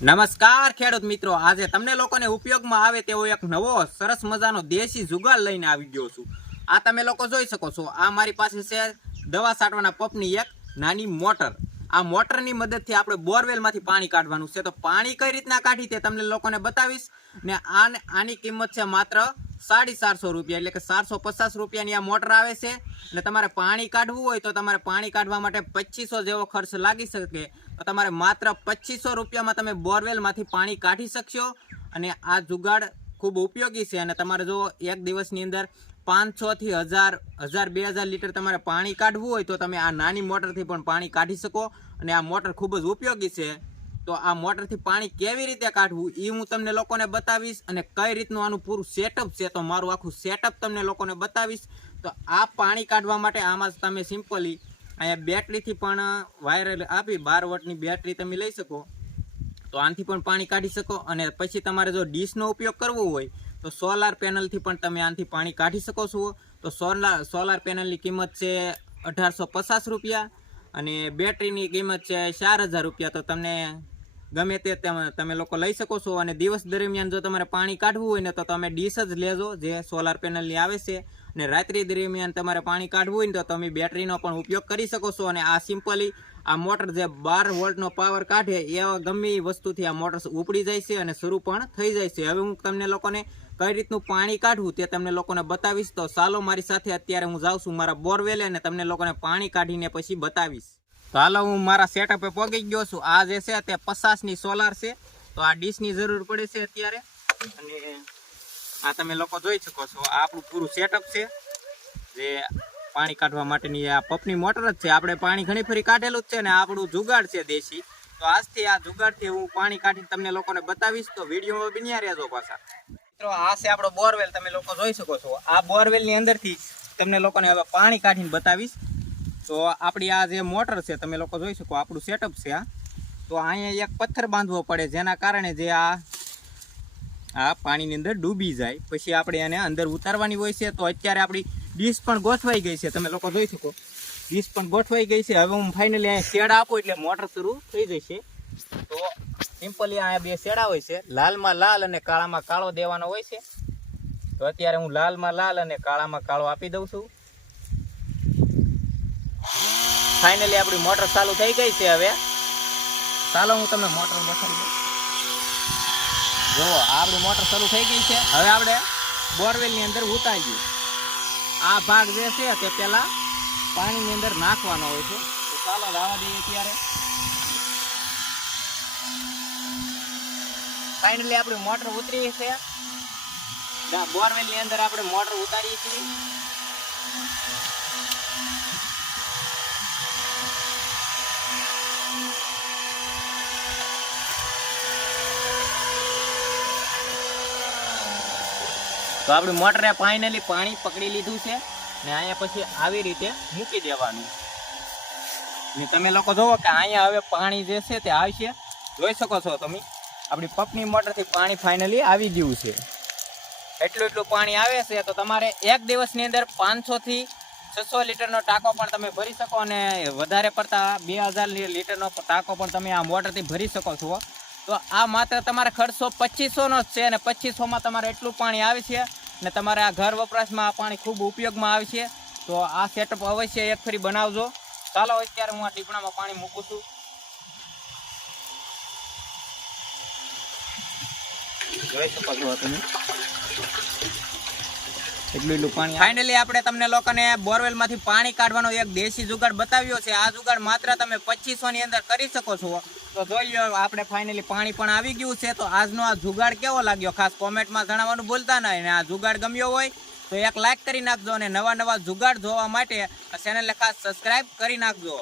નમસ્કાર, ખેડૂત મિત્રો. આજે તમને લોકોને ઉપયોગમાં આવે તેવો એક નવો સરસ મજાનો દેશી જુગાડ લઈને આવી ગયો છું. આ તમે લોકો જોઈ શકો છો. આ મારી પાસે છે દવા છાંટવાના પંપની એક નાની મોટર. આ મોટરની મદદથી આપણે બોરવેલમાંથી પાણી કાઢવાનું છે. તો પાણી કઈ રીતના કાઢી તે તમને લોકોને બતાવીશ. ને આને કિંમત છે માત્ર સાડી ચારસો રૂપિયા, એટલે કે ચારસો પચાસ રૂપિયાની આ મોટર આવે છે. અને તમારે પાણી કાઢવું હોય તો તમારે પાણી કાઢવા માટે પચીસો જેવો ખર્ચ લાગી શકે. તો તમારે માત્ર પચીસો રૂપિયામાં તમે બોરવેલમાંથી પાણી કાઢી શકશો. અને આ જુગાડ ખૂબ ઉપયોગી છે. અને તમારે જો એક દિવસની અંદર પાંચસોથી હજાર હજાર બે હજાર લીટર તમારે પાણી કાઢવું હોય તો તમે આ નાની મોટરથી પણ પાણી કાઢી શકો. અને આ મોટર ખૂબ જ ઉપયોગી છે. તો આ મોટરથી પાણી કેવી રીતે કાઢવું એ હું તમને લોકોને બતાવીશ અને કઈ રીતનું આનું પૂરું સેટઅપ છે તો મારું આખું સેટઅપ તમને લોકોને બતાવીશ. તો આ પાણી કાઢવા માટે આમાં તમે સિમ્પલી અહીંયા બેટરીથી પણ વાયર આપી, બાર વોટની બેટરી તમે લઈ શકો. તો આનાથી પણ પાણી કાઢી શકો અને પછી તમારે જો ડીશનો ઉપયોગ કરવો હોય તો સોલાર પેનલથી પણ તમે આનાથી પાણી કાઢી શકો છો. તો સોલાર સોલાર પેનલની કિંમત છે અઢારસો પચાસ રૂપિયા અને બેટરીની કિંમત છે ચાર હજાર રૂપિયા. તો તમને ગમે તે તમે લોકો લઈ શકો છો અને દિવસ દરમિયાન જો તમારે પાણી કાઢવું હોય ને તો તમે ડીશ જ લેજો જે સોલાર પેનલની આવે છે. અને રાત્રિ દરમિયાન તમારે પાણી કાઢવું હોય ને તો તમે બેટરીનો પણ ઉપયોગ કરી શકો છો. અને આ સિમ્પલી આ મોટર જે બાર વોલ્ટનો પાવર કાઢે એવા ગમે એ વસ્તુથી આ મોટર ઉપડી જાય છે અને શરૂ પણ થઈ જાય છે. હવે હું તમને લોકોને કઈ રીતનું પાણી કાઢવું તે તમને લોકોને બતાવીશ. તો ચાલો મારી સાથે અત્યારે હું જાઉં છું મારા બોરવેલે અને તમને લોકોને પાણી કાઢીને પછી બતાવીશ. તો હાલો હું મારા સેટઅપે પહોંચી ગયો છું. આ જે છે તે પચાસની સોલાર છે. તો આ ડીશની જરૂર પડે છે અત્યારે. અને આ તમે લોકો જોઈ શકો છો, આ આપણું પૂરું સેટઅપ છે. જે પાણી કાઢવા માટેની આ પપની મોટર જ છે. આપણે પાણી ઘણી ફરી કાઢેલું જ છે ને આપણું જુગાડ છે દેશી. તો આજથી આ જુગાડથી હું પાણી કાઢીને તમને લોકોને બતાવીશ. તો વિડીયોમાં બન્યા રહેજો પાછા. મિત્રો, આ છે આપણો બોરવેલ તમે લોકો જોઈ શકો છો. આ બોરવેલની અંદરથી તમને લોકોને હવે પાણી કાઢીને બતાવીશ. તો આપણી આ જે મોટર છે, તમે લોકો જોઈ શકો, આપણું સેટઅપ છે આ. તો અહીંયા એક પથ્થર બાંધવો પડે, જેના કારણે જે આ આ પાણીની અંદર ડૂબી જાય. પછી આપણે એને અંદર ઉતારવાની હોય છે, તો અત્યારે આપણી ડીશ પણ ગોઠવાઈ ગઈ છે, તમે લોકો જોઈ શકો. ડીશ પણ ગોઠવાઈ ગઈ છે. હવે હું ફાઇનલી અહીંયા શેડા આપું એટલે મોટર શરૂ થઈ જશે. તો સિમ્પલી અહીંયા બે શેડા હોય છે. લાલમાં લાલ અને કાળામાં કાળો દેવાનો હોય છે. તો અત્યારે હું લાલમાં લાલ અને કાળામાં કાળો આપી દઉં છું. ફાઇનલી આપણી મોટર ચાલુ થઈ ગઈ છે હવે. ચાલો હું તમને મોટર બતાવી દઉં. જો આપણી મોટર શરૂ થઈ ગઈ છે. હવે આપણે બોરવેલની અંદર ઉતારીએ. આ ભાગ જે છે તે પહેલાં પાણીની અંદર નાખવાનો હોય છે. ચાલો લાવવા દઈએ ત્યારે. ફાઇનલી આપણી મોટર ઉતરી છે. બોરવેલની અંદર આપણે મોટર ઉતારીએ છીએ. તો આપણી મોટરે ફાઇનલી પાણી પકડી લીધું છે ને અહીંયા પછી આવી રીતે મૂકી દેવાનું. ને તમે લોકો જુઓ કે અહીંયા હવે પાણી જે છે તે આવશે. જોઈ શકો છો તમે? આપણી પંપની મોટરથી પાણી ફાઇનલી આવી ગયું છે. એટલું એટલું પાણી આવે છે તો તમારે એક દિવસની અંદર પાંચસોથી છસો લીટરનો ટાંકો પણ તમે ભરી શકો અને વધારે પડતા બે હજાર લીટરનો ટાંકો પણ તમે આ મોટરથી ભરી શકો છો. તો આ માત્ર તમારે ખર્ચો પચીસોનો જ છે અને પચીસોમાં તમારે એટલું પાણી આવે છે ને તમારે આ ઘર વપરાશમાં આ પાણી ખૂબ ઉપયોગમાં આવે છે. તો આ સેટઅપ અવશ્ય એક ફરી બનાવજો. ચાલો અત્યારે હું આ ટીપણામાં પાણી મૂકું છું. ફાઇનલી આપણે તમને લોકોને બોરવેલમાંથી પાણી કાઢવાનો એક દેશી જુગાડ બતાવ્યો છે. આ જુગાડ માત્ર તમે પચીસો ની અંદર કરી શકો છો. તો જોઈ લો, આપણે ફાઇનલી પાણી પણ આવી ગયું છે. તો આજનો આ જુગાડ કેવો લાગ્યો? ખાસ કોમેન્ટમાં જણાવવાનું ભૂલતા નહીં. અને આ જુગાડ ગમ્યો હોય, તો એક લાઇક કરી નાખજો અને નવા નવા જુગાડ જોવા માટે ચેનલને ખાસ સબસ્ક્રાઇબ કરી નાખજો.